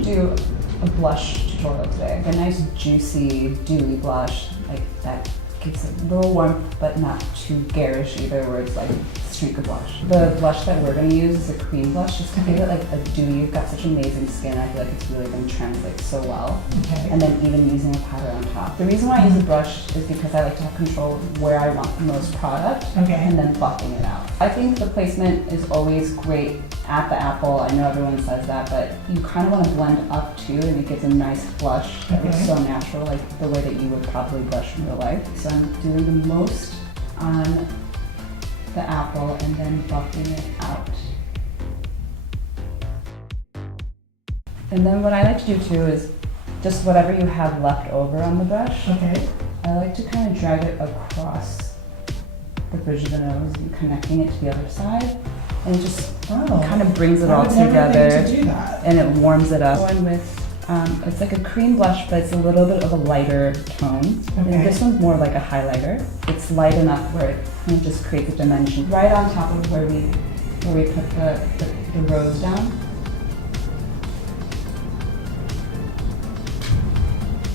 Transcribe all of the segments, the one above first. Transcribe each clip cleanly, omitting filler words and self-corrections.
actually do a blush tutorial today. A nice juicy, dewy blush, like that gives it a little warmth, but not too garish either, where it's like streak of blush. The blush that we're gonna use is a cream blush, just to give it like a dewy. You've got such amazing skin, I feel like it's really gonna translate so well. Okay. And then even using a powder on top. The reason why I use a brush is because I like to have control of where I want the most product, and then buffing it out. I think the placement is always great at the apple. I know everyone says that, but you kind of want to blend up too, and it gives a nice blush that looks so natural, like the way that you would probably blush in real life. So I'm doing the most on the apple and then buffing it out. And then what I like to do too is just whatever you have left over on the brush, I like to kind of drag it across the bridge of the nose and connecting it to the other side. And it just kind of brings it all together, and it warms it up. Going with, it's like a cream blush, but it's a little bit of a lighter tone. And this one's more like a highlighter. It's light enough where it kind of just creates a dimension. Right on top of where we put the rose down.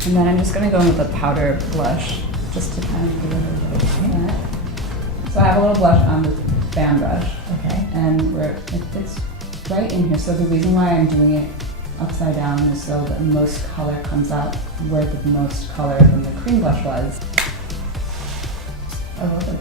And then I'm just gonna go in with a powder blush, just to kind of give it a little set. So I have a little blush on the fan brush, and it fits right in here. So the reason why I'm doing it upside down is so that most color comes out where the most color from the cream blush was. A little bit